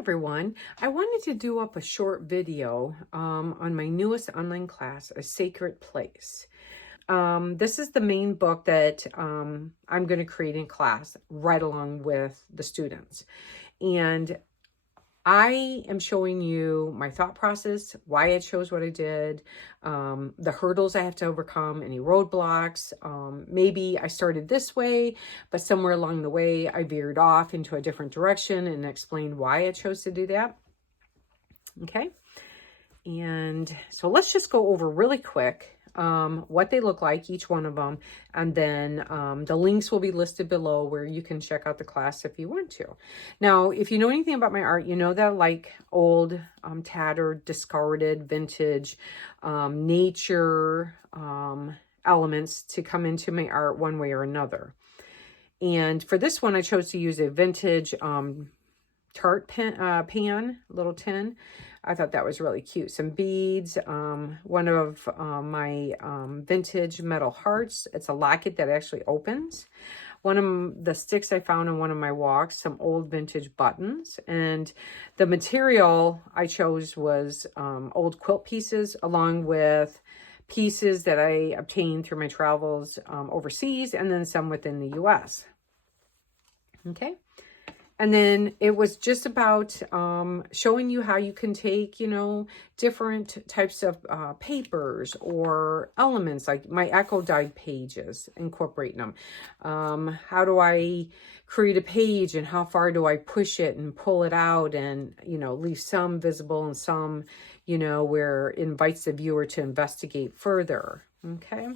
everyone. I wanted to do up a short video on my newest online class, A Sacred Place. This is the main book that I'm going to create in class right along with the students. And I am showing you my thought process, why I chose what I did, the hurdles I have to overcome, any roadblocks. Maybe I started this way, but somewhere along the way, I veered off into a different direction and explained why I chose to do that. Okay. And so let's just go over really quick what they look like, each one of them. And then the links will be listed below where you can check out the class if you want to. Now, if you know anything about my art, you know that I like old, tattered, discarded, vintage, nature elements to come into my art one way or another. And for this one, I chose to use a vintage tart pan, little tin. I thought that was really cute. Some beads, one of my vintage metal hearts. It's a locket that actually opens. One of the sticks I found on one of my walks, some old vintage buttons. And the material I chose was old quilt pieces along with pieces that I obtained through my travels overseas and then some within the US. Okay. And then it was just about showing you how you can take, different types of papers or elements, like my Echo dyed pages, incorporating them. How do I create a page and how far do I push it and pull it out and, leave some visible and some, where it invites the viewer to investigate further. Okay.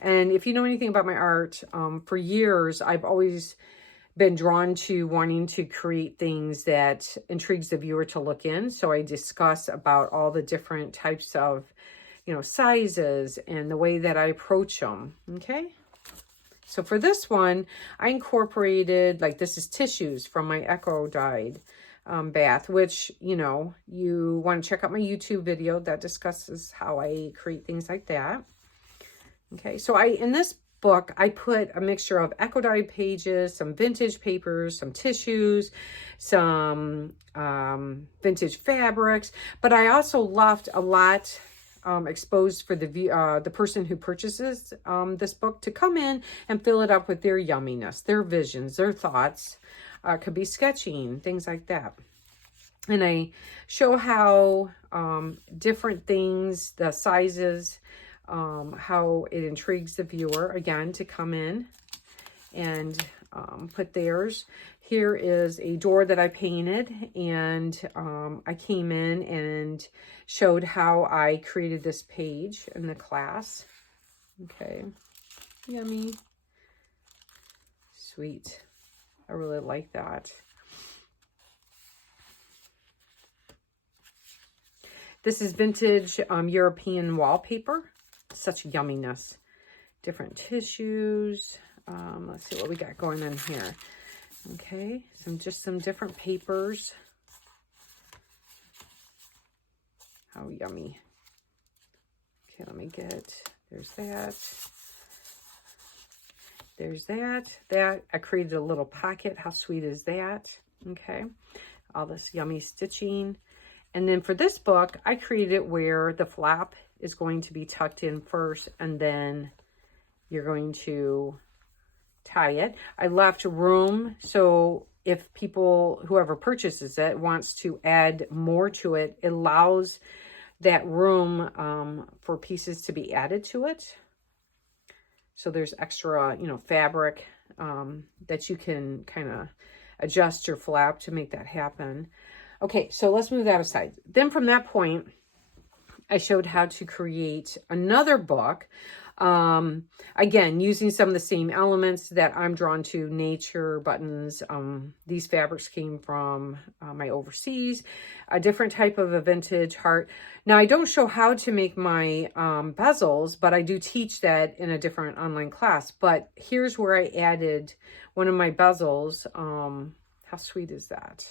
And if you know anything about my art, for years, I've always been drawn to wanting to create things that intrigues the viewer to look in. So I discuss about all the different types of, sizes and the way that I approach them. Okay. So for this one, I incorporated, this is tissues from my Echo dyed bath, which, you want to check out my YouTube video that discusses how I create things like that. Okay. So in this book, I put a mixture of Echo dyed pages, some vintage papers, some tissues, some vintage fabrics, but I also left a lot exposed for the person who purchases this book to come in and fill it up with their yumminess, their visions, their thoughts. Could be sketching, things like that. And I show how different things, the sizes, how it intrigues the viewer, again, to come in and put theirs. Here is a door that I painted, and I came in and showed how I created this page in the class. Okay, yummy, sweet. I really like that. This is vintage European wallpaper. Such yumminess. Different tissues. Let's see what we got going on here. Okay, some different papers. How yummy. Okay, let me get, there's that. There's that. I created a little pocket. How sweet is that? Okay, all this yummy stitching. And then for this book, I created it where the flap is going to be tucked in first, and then you're going to tie it. I left room, so if whoever purchases it wants to add more to it, it allows that room for pieces to be added to it. So there's extra, fabric that you can kind of adjust your flap to make that happen. Okay, so let's move that aside. Then from that point, I showed how to create another book. Again, using some of the same elements that I'm drawn to, nature, buttons. These fabrics came from my overseas, a different type of a vintage heart. Now, I don't show how to make my bezels, but I do teach that in a different online class. But here's where I added one of my bezels. How sweet is that?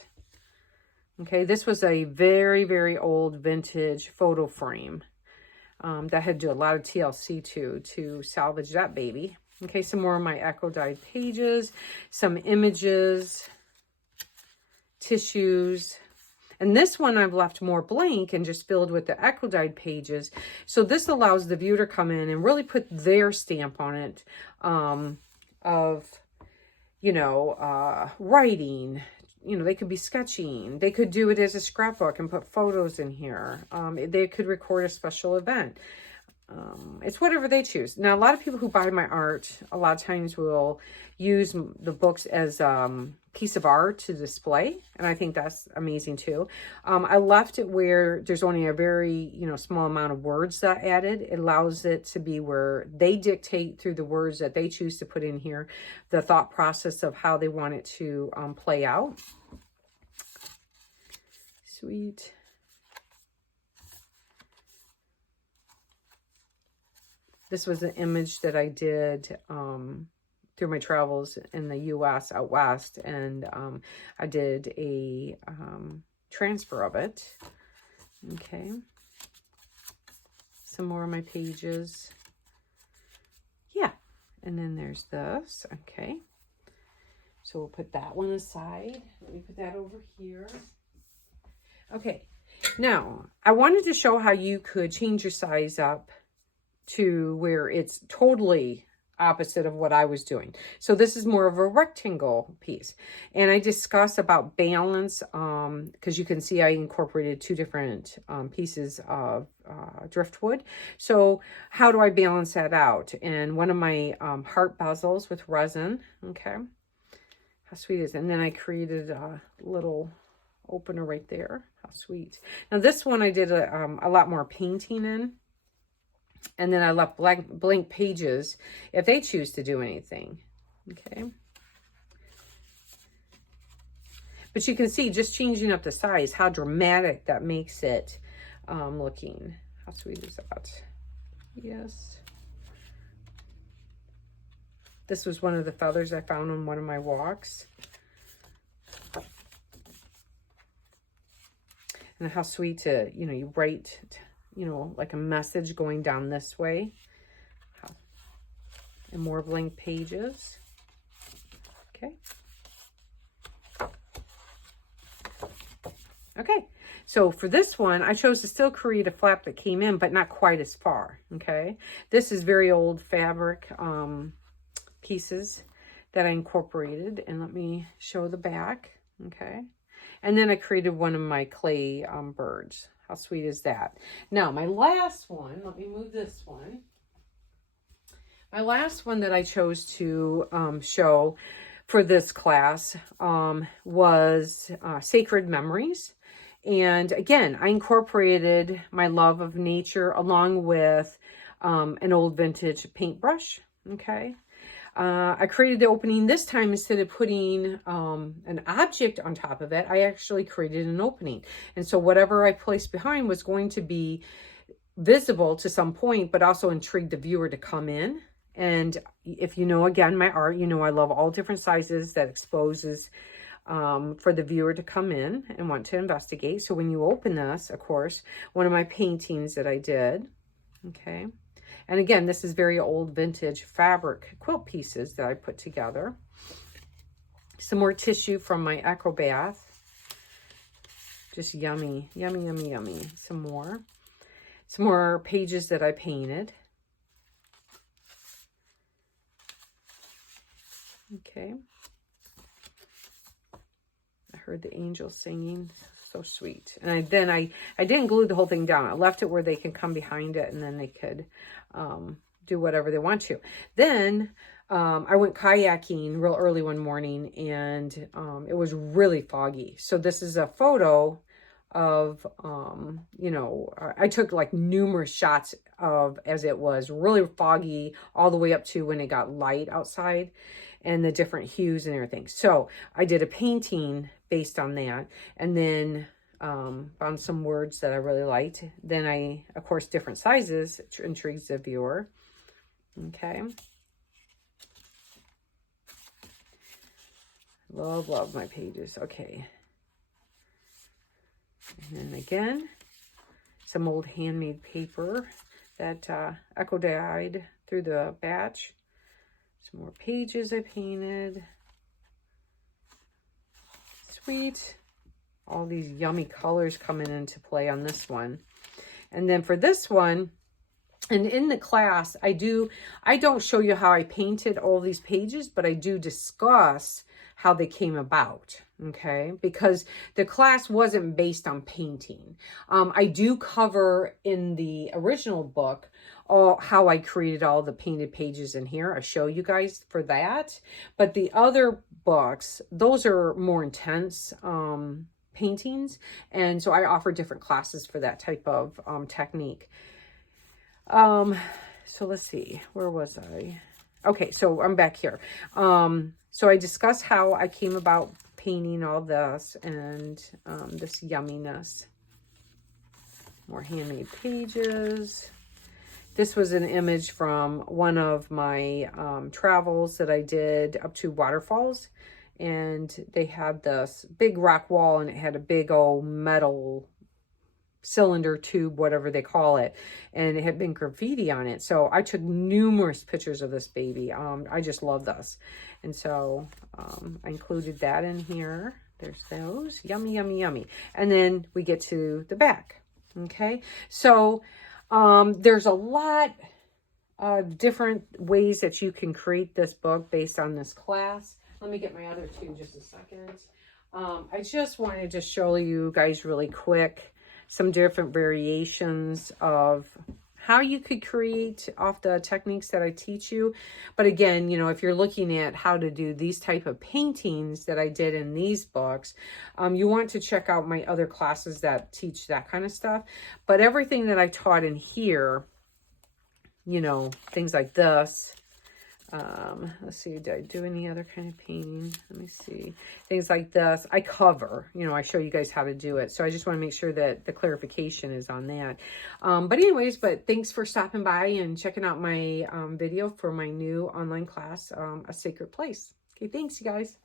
Okay, this was a very, very old vintage photo frame that had to do a lot of TLC to salvage that baby. Okay, some more of my Echo dyed pages, some images, tissues, And this one I've left more blank and just filled with the echo dyed pages. So this allows the viewer to come in and really put their stamp on it, of, you know, writing. You know, they could be sketching. They could do it as a scrapbook and put photos in here. They could record a special event. It's whatever they choose. Now, a lot of people who buy my art, a lot of times will use the books as piece of art to display. And I think that's amazing too. I left it where there's only a very, you know, small amount of words that I added. It allows it to be where they dictate through the words that they choose to put in here, the thought process of how they want it to play out. Sweet. This was an image that I did through my travels in the U.S. out west, and I did a transfer of it. Okay. Some more of my pages. Yeah. And then there's this. Okay. So we'll put that one aside. Let me put that over here. Okay. Now, I wanted to show how you could change your size up to where it's totally opposite of what I was doing. So this is more of a rectangle piece. And I discuss about balance, because you can see I incorporated two different pieces of driftwood. So how do I balance that out? And one of my heart bezels with resin. Okay. How sweet is it? And then I created a little opener right there. How sweet. Now this one I did a lot more painting in. And then I left blank pages if they choose to do anything. Okay. But you can see just changing up the size, how dramatic that makes it looking. How sweet is that? Yes. This was one of the feathers I found on one of my walks. And how sweet to, you know, you write, you know, like a message going down this way. And more blank pages. Okay. Okay. So for this one, I chose to still create a flap that came in, but not quite as far. Okay. This is very old fabric pieces that I incorporated. And let me show the back. Okay. And then I created one of my clay birds. How sweet is that? Now, my last one, let me move this one. My last one that I chose to show for this class was Sacred Memories. And again, I incorporated my love of nature along with an old vintage paintbrush. Okay. I created the opening this time. Instead of putting an object on top of it, I actually created an opening. And so whatever I placed behind was going to be visible to some point, but also intrigue the viewer to come in. And if you know, again, my art, you know I love all different sizes that exposes for the viewer to come in and want to investigate. So when you open this, of course, one of my paintings that I did, okay. And again, this is very old vintage fabric quilt pieces that I put together. Some more tissue from my Echo Bath. Just yummy, yummy, yummy, yummy. Some more pages that I painted. Okay. I heard the angels singing. So sweet. And I didn't glue the whole thing down. I left it where they can come behind it and then they could do whatever they want to. Then I went kayaking real early one morning and it was really foggy. So this is a photo of, you know, I took like numerous shots of as it was really foggy all the way up to when it got light outside and the different hues and everything. So I did a painting based on that, and then found some words that I really liked. Then I, of course, different sizes intrigues the viewer. Okay. Love, love my pages. Okay. And then again, some old handmade paper that Echo dyed through the batch. Some more pages I painted. Sweet. all these yummy colors coming into play on this one. And then for this one, and in the class, I don't show you how I painted all these pages, but I do discuss how they came about, okay? Because the class wasn't based on painting. I do cover in the original book how I created all the painted pages in here. I show you guys for that. But the other books, those are more intense paintings. And so I offer different classes for that type of technique. So let's see, where was I? Okay, so I'm back here. So I discussed how I came about painting all this and this yumminess. More handmade pages. This was an image from one of my travels that I did up to waterfalls. And they had this big rock wall and it had a big old metal cylinder tube, whatever they call it, and it had been graffiti on it. So I took numerous pictures of this baby. I just love this, and so I included that in here. There's those, yummy, yummy, yummy. And then we get to the back. Okay, so there's a lot of different ways that you can create this book based on this class. Let me get my other two just a second. I just wanted to show you guys really quick some different variations of how you could create off the techniques that I teach you. But again, you know, if you're looking at how to do these type of paintings that I did in these books, you want to check out my other classes that teach that kind of stuff. But everything that I taught in here, you know, things like this, let's see, did I do any other kind of painting? Let me see. Things like this, I cover, you know, I show you guys how to do it. So I just want to make sure that the clarification is on that. But anyways, thanks for stopping by and checking out my video for my new online class, A Sacred Place. Okay, thanks, you guys.